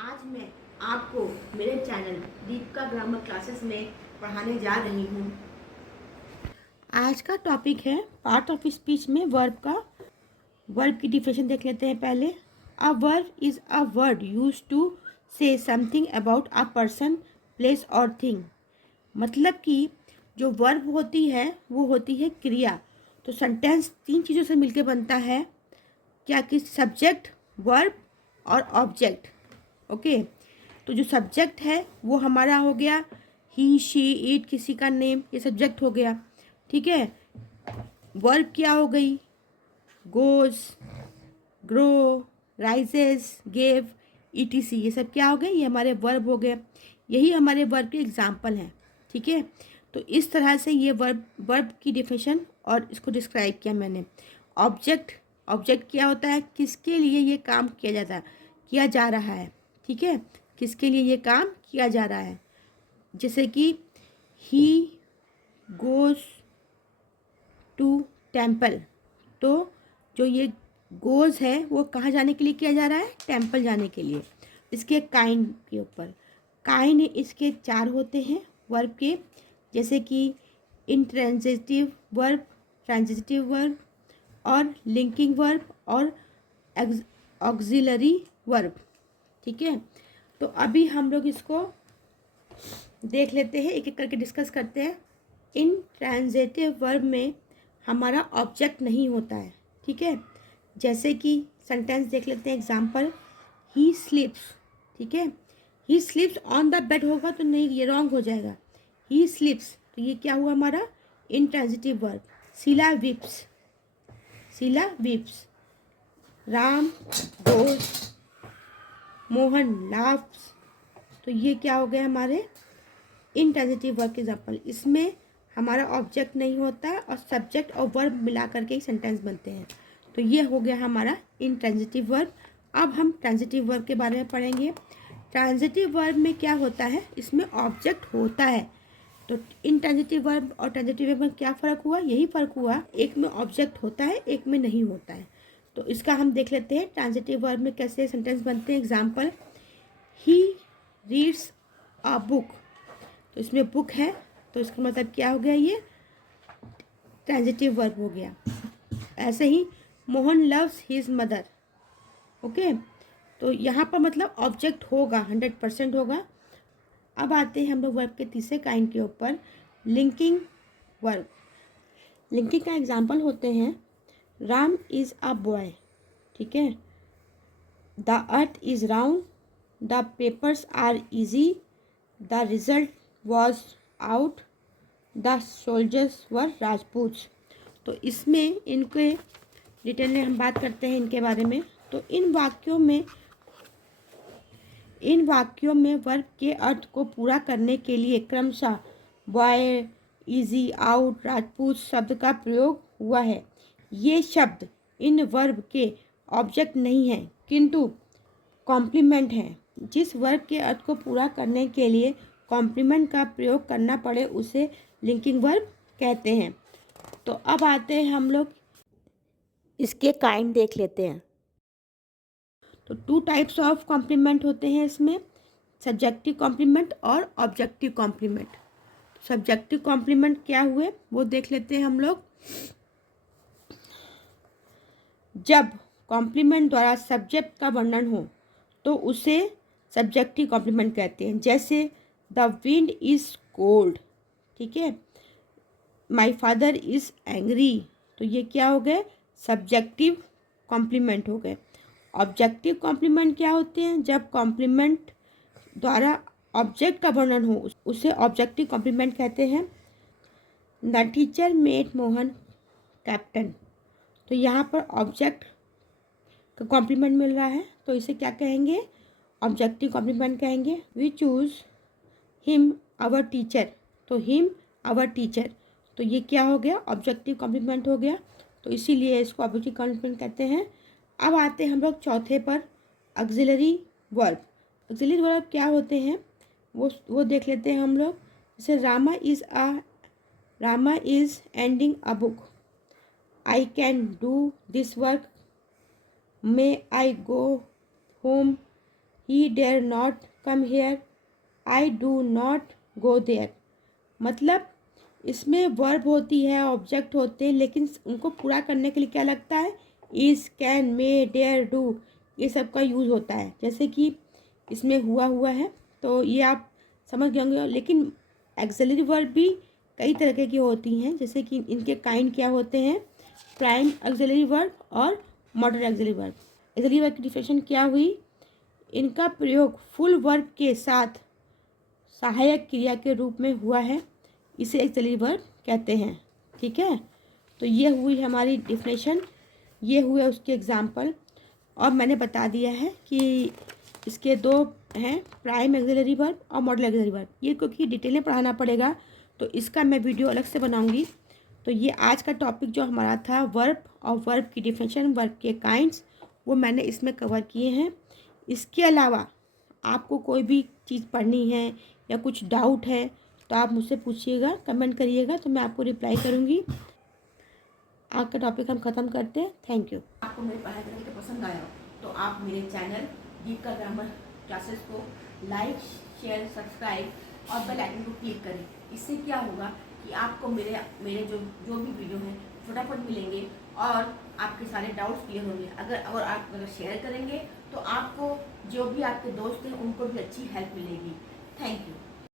आज मैं आपको मेरे चैनल दीपिका ग्रामर क्लासेस में पढ़ाने जा रही हूँ। आज का टॉपिक है पार्ट ऑफ स्पीच में वर्ब का। वर्ब की डिफिनेशन देख लेते हैं पहले। A verb is a word used to say something about a person, place और थिंग। मतलब कि जो वर्ब होती है वो होती है क्रिया। तो सेंटेंस तीन चीज़ों से मिलकर बनता है, क्या कि सब्जेक्ट, वर्ब और ऑब्जेक्ट। ओके, तो जो सब्जेक्ट है वो हमारा हो गया ही, शी, इट, किसी का नेम, ये सब्जेक्ट हो गया। ठीक है। वर्ब क्या हो गई? Goes, grow, rises, gave, etc, ये सब क्या हो गए? ये हमारे वर्ब हो गए। यही हमारे वर्ब के एग्जाम्पल हैं। ठीक है। तो इस तरह से ये वर्ब की डिफिनेशन और इसको डिस्क्राइब किया मैंने। ऑब्जेक्ट, ऑब्जेक्ट क्या होता है? किसके लिए ये काम किया जा रहा है। ठीक है, किसके लिए ये काम किया जा रहा है। जैसे कि ही गोज टू टेम्पल, तो जो ये गोज है वो कहाँ जाने के लिए किया जा रहा है? टेम्पल जाने के लिए। इसके काइंड के ऊपर, काइंड इसके चार होते हैं वर्ब के, जैसे कि इंट्रांजिटिव वर्ब, ट्रांजिटिव वर्ब और लिंकिंग वर्ब और ऑक्सिलरी वर्ब। ठीक है। तो अभी हम लोग इसको देख लेते हैं, एक एक करके डिस्कस करते हैं। इन ट्रांजिटिव वर्ब में हमारा ऑब्जेक्ट नहीं होता है। ठीक है। जैसे कि सेंटेंस देख लेते हैं एग्जाम्पल, ही स्लीप्स। ठीक है, ही स्लीप्स ऑन द बेड होगा तो नहीं, ये रॉन्ग हो जाएगा। ही स्लीप्स, तो ये क्या हुआ हमारा? Intransitive verb. Sheela weeps, Sheela weeps. Ram goes, Mohan laughs, तो ये क्या हो गए हमारे? इंट्रांजिटिव वर्ब के एग्जाम्पल। इसमें हमारा ऑब्जेक्ट नहीं होता है और सब्जेक्ट और वर्ब मिला करके ही सेंटेंस बनते हैं। तो ये हो गया हमारा इंट्रांजिटिव वर्ब। अब हम ट्रांजिटिव वर्ब के बारे में पढ़ेंगे। ट्रांजिटिव वर्ब में क्या होता है? इसमें ऑब्जेक्ट होता है। तो इंट्रांजिटिव वर्ब और ट्रांजिटिव वर्ब में क्या फ़र्क हुआ? यही फ़र्क हुआ, एक में ऑब्जेक्ट होता है, एक में नहीं होता है। तो इसका हम देख लेते हैं ट्रांजिटिव वर्ब में कैसे सेंटेंस बनते हैं। Example, he reads a book, तो इसमें बुक है तो इसका मतलब क्या हो गया? ये ट्रांजिटिव वर्ब हो गया। ऐसे ही Mohan loves his mother. Okay, तो यहाँ पर मतलब ऑब्जेक्ट होगा, 100% होगा। अब आते हैं हम लोग वर्ब के तीसरे काइंड के ऊपर, लिंकिंग वर्ब। लिंकिंग का एग्जाम्पल होते हैं, राम इज़ अ बॉय। ठीक है, the earth is round, the papers are easy, the result was out, the soldiers were Rajput. तो इसमें इनके डिटेल में हम बात करते हैं इनके बारे में। तो इन वाक्यों में वर्ब के अर्थ को पूरा करने के लिए क्रमशः बॉय, इजी, आउट, राजपूत शब्द का प्रयोग हुआ है। ये शब्द इन वर्ब के ऑब्जेक्ट नहीं हैं किंतु कॉम्प्लीमेंट हैं। जिस वर्ब के अर्थ को पूरा करने के लिए कॉम्प्लीमेंट का प्रयोग करना पड़े उसे लिंकिंग वर्ब कहते हैं। तो अब आते हैं हम लोग इसके काइंड देख लेते हैं। तो 2 टाइप्स ऑफ कॉम्प्लीमेंट होते हैं इसमें, सब्जेक्टिव कॉम्प्लीमेंट और ऑब्जेक्टिव कॉम्प्लीमेंट। सब्जेक्टिव कॉम्प्लीमेंट क्या हुए वो देख लेते हैं हम लोग। जब कॉम्प्लीमेंट द्वारा सब्जेक्ट का वर्णन हो तो उसे सब्जेक्टिव कॉम्प्लीमेंट कहते हैं। जैसे द विंड इज़ कोल्ड। ठीक है, माई फादर इज़ एंग्री, तो ये क्या हो गए? सब्जेक्टिव कॉम्प्लीमेंट हो गए। ऑब्जेक्टिव कॉम्प्लीमेंट क्या होते हैं? जब कॉम्प्लीमेंट द्वारा ऑब्जेक्ट का वर्णन हो उसे ऑब्जेक्टिव कॉम्प्लीमेंट कहते हैं। The teacher made Mohan captain, तो यहाँ पर ऑब्जेक्ट का कॉम्प्लीमेंट मिल रहा है तो इसे क्या कहेंगे? ऑब्जेक्टिव कॉम्प्लीमेंट कहेंगे। We choose him our teacher, तो हिम आवर टीचर, तो ये क्या हो गया? ऑब्जेक्टिव कॉम्प्लीमेंट हो गया। तो इसीलिए इसको ऑब्जेक्टिव कॉम्प्लीमेंट कहते हैं। अब आते हैं हम लोग चौथे पर, ऑक्सिलरी वर्ब। ऑक्सिलरी वर्ब क्या होते हैं वो देख लेते हैं हम लोग। जैसे Rama is ending a book, I can do this work, may I go home, he dare not come here, I do not go there. मतलब इसमें वर्ब होती है, ऑब्जेक्ट होते हैं, लेकिन उनको पूरा करने के लिए क्या लगता है, is, can, may, dare, do, ये सब का यूज़ होता है। जैसे कि इसमें हुआ हुआ है तो ये आप समझ गए होंगे। लेकिन एक्सिलरी वर्ब भी कई तरह की होती हैं, जैसे कि इनके काइंड क्या होते हैं, प्राइम एक्सिलरी वर्ब और model axillary verb. Axillary verb की डिफिनेशन क्या हुई, इनका प्रयोग फुल वर्ब के साथ सहायक क्रिया के रूप में हुआ है, इसे एक्सिलरी वर्ब कहते हैं। ठीक है, तो ये हुई हमारी डिफिनेशन, ये हुए उसके एग्जाम्पल। और मैंने बता दिया है कि इसके दो हैं, प्राइम एक्सिलरी वर्ब और मॉडल एक्सिलरी वर्ब। ये क्योंकि डिटेल में पढ़ाना पड़ेगा तो इसका मैं वीडियो अलग से बनाऊंगी। तो ये आज का टॉपिक जो हमारा था वर्ब और वर्ब की डिफिनेशन, वर्ब के काइंड्स, वो मैंने इसमें कवर किए हैं। इसके अलावा आपको कोई भी चीज़ पढ़नी है या कुछ डाउट है तो आप मुझसे पूछिएगा, कमेंट करिएगा, तो मैं आपको रिप्लाई करूँगी। आज का टॉपिक हम ख़त्म करते हैं। Thank you. आपको मेरे पढ़ाई का तरीका पसंद आया तो आप मेरे चैनल दीपिका ग्रामर क्लासेस को लाइक, शेयर, सब्सक्राइब और बेल आइकन को क्लिक करें। इससे क्या होगा कि आपको मेरे जो भी वीडियो हैं फटाफट मिलेंगे और आपके सारे डाउट्स क्लियर होंगे। अगर आप शेयर करेंगे तो आपको जो भी आपके दोस्त हैं उनको भी अच्छी हेल्प मिलेगी। Thank you.